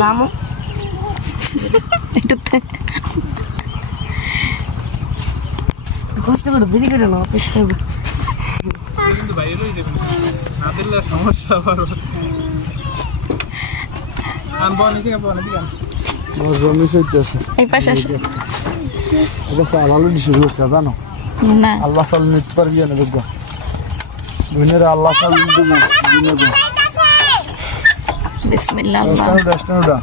নামও একটু কষ্ট করে দেরি করে না অপেক্ষা করবো কিন্তু বাইরেই যাবেন না দিলে সমস্যা আবার আনবো নিচে আনবো নাকি জমি চলতেছে এই পাশে আসো এটা সালালু শুরু হচ্ছে জানো না আল্লাহ সাল নিতে পারবি না দেখো দুনিয়ার আল্লাহ সাল দিবে বিসমিল্লাহ আল্লাহ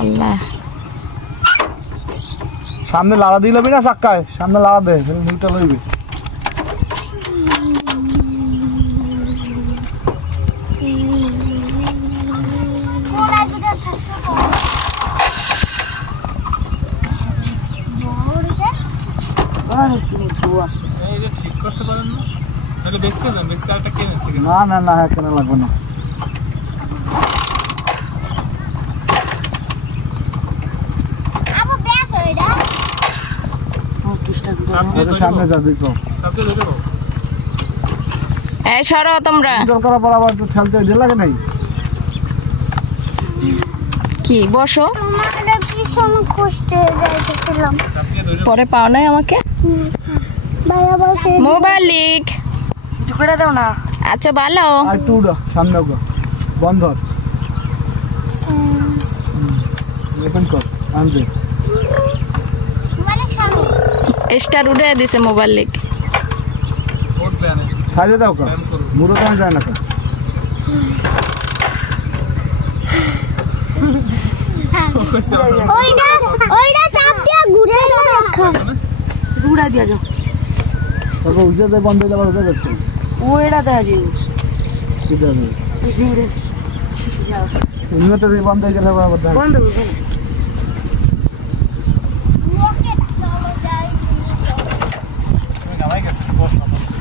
আল্লাহ সামনে লাড়া দিই লবি না চাক্কায় সামনে লাড়া দে নিউটা লইবি ঠিক করতে পারেন না তাহলে বেশি দেন বেশি আরেকটা কিনে নিচ্ছে না না না কেন লাগবে না সামনে যাবি তো এই সরো তোমরা দরকার পর আবার তো ঠেলতে দিল লাগে নাই কি বসো তোমাদের কি সম কষ্ট যাইতেছিলাম পরে পাও নাই আমাকে ভাইয়া বসে মোবাইল লিক একটু করে দাও না আচ্ছা ভালো আর টুডা সামনে গো বন্ধ লেখেন কর আনবে স্টার উড়ে দিছে মোবাইল লিক সাইডে দাও কা মুড়ো কোন যায় না কা ওইটা চাপ দিয়া ঘুরে রাখা ঘুরা দিয়া যাও তবে উজে বন্ধ হয়ে যাবার কথা দেখছো ওইটা দেখা যাবে কি জানো ঘুরে যাও ইনভার্টার বন্ধ হয়ে গেলে আবার বন্ধ হবে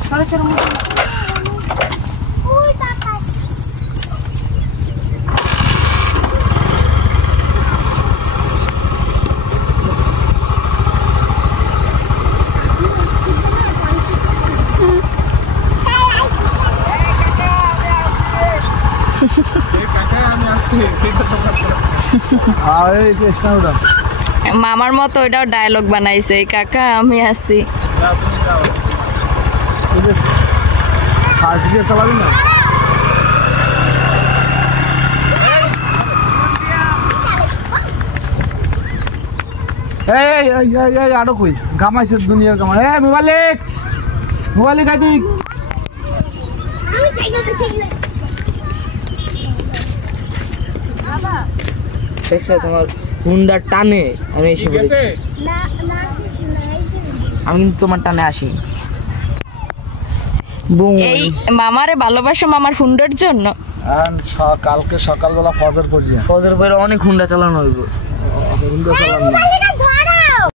চলো চলো ওই টাকা মামার মতো ওইটাও ডায়লগ বানাইছে কাকা আমি আছি আরো কই গামাইছে দুনিয়ার গামাই মোবাইল খাই দেখছে তোমার হুন্ডার টানে আমি এসে বলেছি আমি কিন্তু তোমার টানে আসি এই মামারে ভালোবাসো মামার হুন্ডার জন্য কালকে সকালবেলা ফজর পড়ে অনেক হুন্ডা চালানো হইব হুন্ডা চালানো